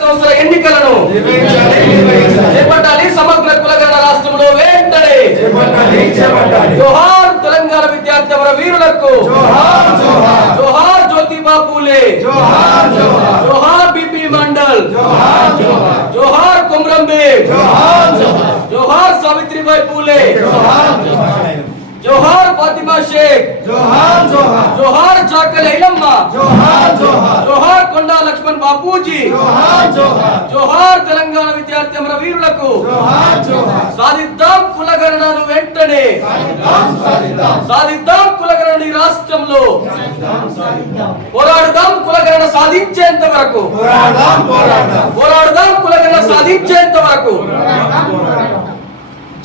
సంవత్సర ఎన్నికలను నిర్వహించాలి నిర్వహించాలి. చేపట్టాలి సమగ్ర కులగణ రాష్ట్రంలో వెంటనే. చేపట్టాలి చేపట్టాలి. జోహార్ తెలంగాణ విద్యార్థి అమర వీరులకు. జోహార్ జోహార్. జోహార్ జ్యోతిబా పూలే జోహార్ జోహార్. జోహార్ బిపి మండల్. జోహార్ జోహార్. జోహార్ కుమ్రం బేగ్ జోహార్ జోహార్ జోహార్ సావిత్రిబాయి పూలే. జోహార్ జోహార్. జోహార్ ఫాతిమా షేక్. జోహార్ జోహార్. జోహార్ చాకలి ఐలమ్మ జోహార్ జోహార్ జోహార్ కొండా లక్ష్మణ్ బాపూజీ. జోహార్ తెలంగాణ విద్యార్థి అమర వీరులకు. సాధిద్దాం కులగణనను వెంటనే. సాధిద్దాం కులగణన ఈ రాష్ట్రంలో. పోరాడుదాం కులగణన సాధించేంత వరకు. పోరాడదాం కులగణన సాధించేంత వరకు.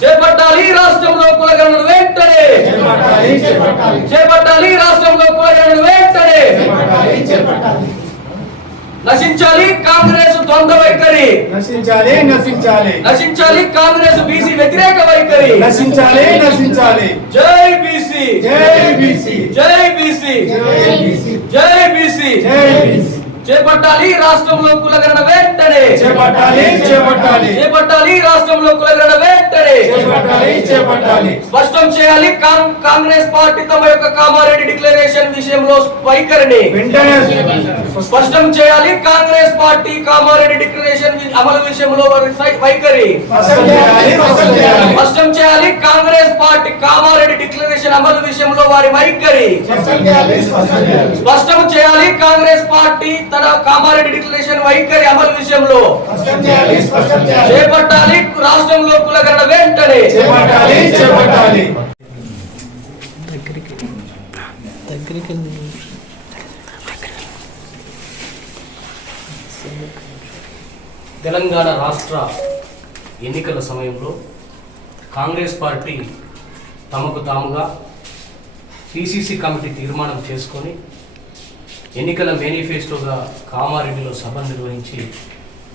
చేపట్టాలి రాష్ట్రంలో కులగణన వెంటనే. చేపట్టాలి రాష్ట్రంలో కులగణన వెంటనే. చేపట్టాలి. నశించాలి కాంగ్రెస్ ద్వంద్వ వైఖరి. నశించాలి నశించాలి. నశించాలి కాంగ్రెస్ బీసీ వ్యతిరేక వైఖరి. నశించాలి నశించాలి. జై బీసీ. జై బీసీ. జై బీసీ. జై బీసీ. జై బీసీ. జై బీసీ. చేపట్టాలి రాష్ట్రంలో కులగణన వెంటనే. చేపట్టాలి చేపట్టాలి. చేపట్టాలి రాష్ట్రంలో కులగణన వెంటనే. చేపట్టాలి చేపట్టాలి. స్పష్టం చేయాలి కాంగ్రెస్ పార్టీ తమ యొక్క కామారెడ్డి డిక్లరేషన్ విషయంలో వైఖరిని వెంటనే స్పష్టం చేయాలి కాంగ్రెస్ పార్టీ కామారెడ్డి డిక్లరేషన్ అమలు విషయంలో వైఖరి. స్పష్టం చేయాలి కాంగ్రెస్ పార్టీ కామారెడ్డి డిక్లరేషన్ అమలు విషయంలో వారి వైఖరి. స్పష్టం చేయాలి కాంగ్రెస్ పార్టీ తన కామారెడ్డి డిక్లరేషన్ వైఖరి అమలు విషయంలో. చేపట్టాలి రాష్ట్రంలో కులగరణ వెంటనే. దగ్గరికి తెలంగాణ రాష్ట్ర ఎన్నికల సమయంలో కాంగ్రెస్ పార్టీ తమకు తాముగా పిసిసి కమిటీ తీర్మానం చేసుకొని ఎన్నికల మేనిఫెస్టోగా కామారెడ్డిలో సభ నిర్వహించి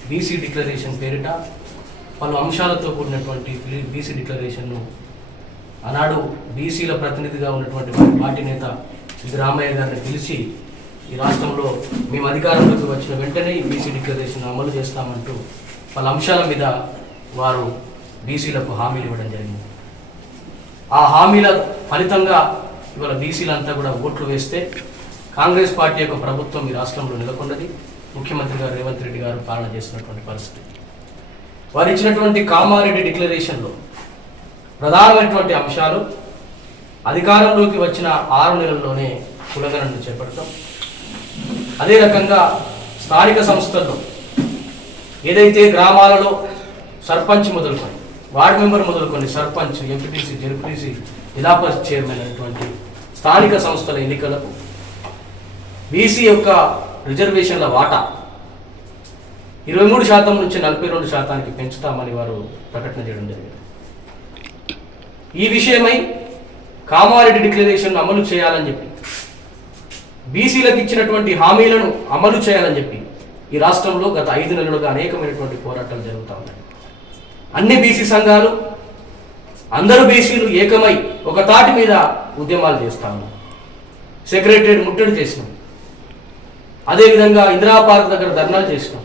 బీసీ డిక్లరేషన్ పేరిట పలు అంశాలతో కూడినటువంటి బీసీ డిక్లరేషన్ను ఆనాడు బీసీల ప్రతినిధిగా ఉన్నటువంటి పార్టీ నేత రామయ్య గారిని పిలిచి ఈ రాష్ట్రంలో మేము అధికారంలోకి వచ్చిన వెంటనే ఈ బీసీ డిక్లరేషన్ అమలు చేస్తామంటూ పలు అంశాల మీద వారు బీసీలకు హామీలు ఇవ్వడం జరిగింది. ఆ హామీల ఫలితంగా ఇవాళ బీసీలంతా కూడా ఓట్లు వేస్తే కాంగ్రెస్ పార్టీ యొక్క ప్రభుత్వం ఈ రాష్ట్రంలో నెలకొన్నది. ముఖ్యమంత్రి గారు రేవంత్ రెడ్డి గారు పాలన చేసినటువంటి పరిస్థితి. వారు ఇచ్చినటువంటి కామారెడ్డి డిక్లరేషన్లో ప్రధానమైనటువంటి అంశాలు అధికారంలోకి వచ్చిన ఆరు నెలల్లోనే కులగణను చేపడతాం. అదే రకంగా స్థానిక సంస్థల్లో ఏదైతే గ్రామాలలో సర్పంచ్ మొదలుకొని వార్డు మెంబర్ మొదలుకొని సర్పంచ్ ఎంపీటీసీ జెన్పీసీ జిల్లా పరిషత్ చైర్మన్ అయినటువంటి స్థానిక సంస్థల ఎన్నికలకు బీసీ యొక్క రిజర్వేషన్ల వాటా ఇరవై మూడు శాతం నుంచి నలభై రెండు శాతానికి పెంచుతామని వారు ప్రకటన చేయడం జరిగింది. ఈ విషయమై కామారెడ్డి డిక్లరేషన్ అమలు చేయాలని చెప్పి బీసీలకు ఇచ్చినటువంటి హామీలను అమలు చేయాలని చెప్పి ఈ రాష్ట్రంలో గత ఐదు నెలలుగా అనేకమైనటువంటి పోరాటాలు జరుగుతూ ఉన్నాయి. అన్ని బీసీ సంఘాలు అందరూ బీసీలు ఏకమై ఒక తాటి మీద ఉద్యమాలు చేస్తాము. సెక్రటరేట్ ముట్టడి చేసినాం. అదేవిధంగా ఇందిరా పార్క్ దగ్గర ధర్నాలు చేసినాం.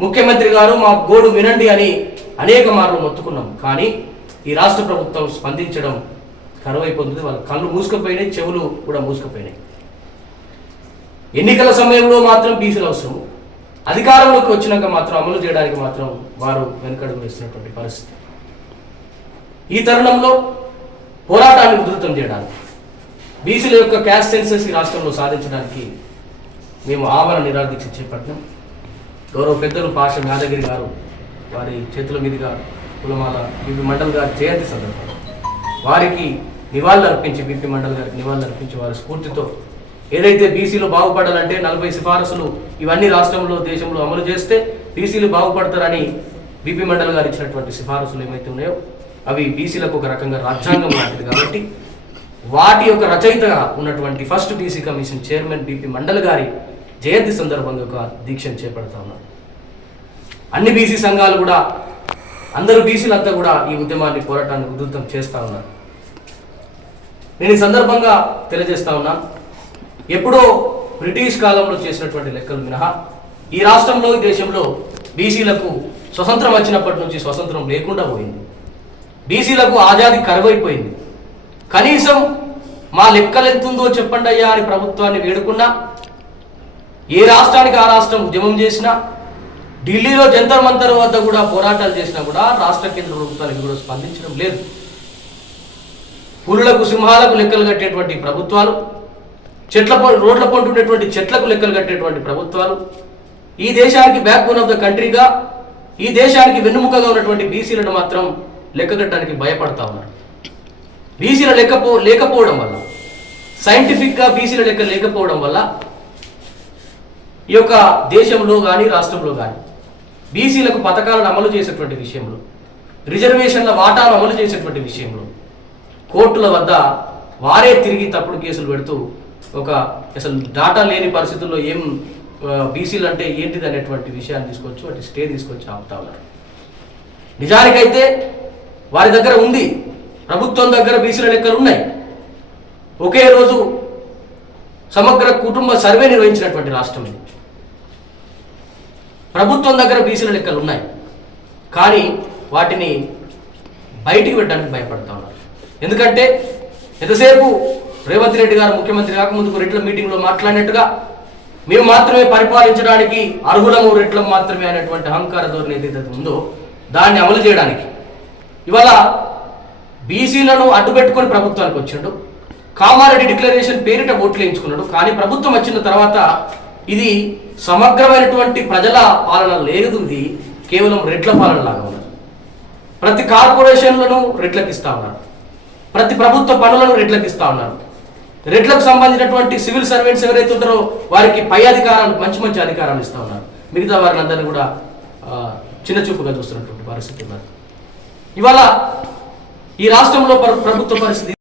ముఖ్యమంత్రి గారు మా గోడు వినండి అని అనేక మార్లు మొత్తుకున్నాం. కానీ ఈ రాష్ట్ర ప్రభుత్వం స్పందించడం కరువైపోతుంది. వాళ్ళ కళ్ళు మూసుకుపోయినాయి చెవులు కూడా మూసుకుపోయినాయి. ఎన్నికల సమయంలో మాత్రం బీసీలు అవసరం అధికారంలోకి వచ్చినాక మాత్రం అమలు చేయడానికి మాత్రం వారు వెనుకడుగు వేసినటువంటి పరిస్థితి. ఈ తరుణంలో పోరాటాన్ని ఉధృతం చేయడానికి బీసీల యొక్క క్యాస్ట్ సెన్సెస్ ఈ రాష్ట్రంలో సాధించడానికి మేము ఆమరణ నిరాదీక్ష చేపట్టినాం. గౌరవ పెద్దలు పాష యాదగిరి గారు వారి చేతుల మీదుగా కులమాల బిపి మండల్ గారి జయంతి సందర్భంగా వారికి నివాళులు అర్పించి బిపి మండల్ గారికి నివాళులు అర్పించి వారి స్ఫూర్తితో ఏదైతే బీసీలు బాగుపడాలంటే నలభై సిఫారసులు ఇవన్నీ రాష్ట్రంలో దేశంలో అమలు చేస్తే బీసీలు బాగుపడతారని బిపి మండల్ గారు ఇచ్చినటువంటి సిఫారసులు ఏమైతే ఉన్నాయో అవి బీసీలకు ఒక రకంగా రాజ్యాంగం లాంటిది కాబట్టి వాటి యొక్క రచయితగా ఉన్నటువంటి first BC commission chairman BP Mandal గారి జయంతి సందర్భంగా ఒక దీక్షను చేపడతా ఉన్నారు. అన్ని బీసీ సంఘాలు కూడా అందరూ బీసీలంతా కూడా ఈ ఉద్యమాన్ని పోరాటాన్ని ఉధృతం చేస్తా ఉన్నారు. నేను ఈ సందర్భంగా తెలియజేస్తా ఉన్నా ఎప్పుడో బ్రిటిష్ కాలంలో చేసినటువంటి లెక్కలు మినహా ఈ రాష్ట్రంలో ఈ దేశంలో బీసీలకు స్వతంత్రం వచ్చినప్పటి నుంచి స్వతంత్రం లేకుండా పోయింది. బీసీలకు ఆజాది కరువైపోయింది. కనీసం మా లెక్కలు ఎంతుందో చెప్పండి అయ్యా అని ప్రభుత్వాన్ని వేడుకున్నా ఏ రాష్ట్రానికి ఆ రాష్ట్రం ఉద్యమం చేసినా ఢిల్లీలో జంతర్ మంతర్ వద్ద కూడా పోరాటాలు చేసినా కూడా రాష్ట్ర కేంద్ర ప్రభుత్వానికి కూడా స్పందించడం లేదు. పులులకు సింహాలకు లెక్కలు కట్టేటువంటి ప్రభుత్వాలు చెట్ల రోడ్ల పొంటి ఉండేటువంటి చెట్లకు లెక్కలు కట్టేటువంటి ప్రభుత్వాలు. ఈ దేశానికి బ్యాక్ బోన్ ఆఫ్ ద కంట్రీగా ఈ దేశానికి వెన్నుముకగా ఉన్నటువంటి బీసీలను మాత్రం లెక్క కట్టడానికి భయపడతా ఉన్నారు. బీసీల లెక్కపో లేకపోవడం వల్ల సైంటిఫిక్గా బీసీల లెక్క లేకపోవడం వల్ల ఈ యొక్క దేశంలో కానీ రాష్ట్రంలో కానీ బీసీలకు పథకాలను అమలు చేసేటువంటి విషయంలో రిజర్వేషన్ల వాటాను అమలు చేసేటువంటి విషయంలో కోర్టుల వద్ద వారే తిరిగి తప్పుడు కేసులు పెడుతూ ఒక అసలు డాటా లేని పరిస్థితుల్లో ఏం బీసీలు అంటే ఏంటిది అనేటువంటి విషయాన్ని తీసుకొచ్చి వాటి స్టే తీసుకొచ్చి ఆపుతా ఉన్నారు. నిజానికైతే వారి దగ్గర ఉంది. ప్రభుత్వం దగ్గర బీసీల లెక్కలు ఉన్నాయి. ఒకే రోజు సమగ్ర కుటుంబ సర్వే నిర్వహించినటువంటి రాష్ట్రం ఇది. ప్రభుత్వం దగ్గర బీసీల లెక్కలు ఉన్నాయి. కానీ వాటిని బయటికి పెట్టడానికి భయపడతా ఉన్నారు. ఎందుకంటే ఎంతసేపు రేవంత్ రెడ్డి గారు ముఖ్యమంత్రి కాకముందుకు రెడ్ల మీటింగ్లో మాట్లాడినట్టుగా మేము మాత్రమే పరిపాలించడానికి అర్హులము రెట్లం మాత్రమే అనేటువంటి అహంకార ధోరణి ఏదైతే ఉందో దాన్ని అమలు చేయడానికి. ఇవాళ బీసీలను అడ్డుపెట్టుకుని ప్రభుత్వానికి వచ్చిండు. కామారెడ్డి డిక్లరేషన్ పేరిట ఓట్లు వేయించుకున్నాడు. కానీ ప్రభుత్వం వచ్చిన తర్వాత ఇది సమగ్రమైనటువంటి ప్రజల పాలన లేదు ఇది కేవలం రెట్ల పాలన లాగా ఉన్నది. ప్రతి కార్పొరేషన్లను రెట్లకిస్తా ఇస్తా ఉన్నారు. ప్రతి ప్రభుత్వ పనులను రెట్లకిస్తా ఇస్తా ఉన్నారు. రెడ్లకు సంబంధించినటువంటి సివిల్ సర్వెంట్స్ ఎవరైతే ఉంటారో వారికి పై అధికారాలు మంచి మంచి అధికారాలు ఇస్తా ఉన్నారు. మిగతా వారిని అందరినీ కూడా చిన్న చూపుగా చూస్తున్నటువంటి పరిస్థితి ఉన్నారు ఇవాళ ఈ రాష్ట్రంలో ప్రభుత్వ పరిస్థితి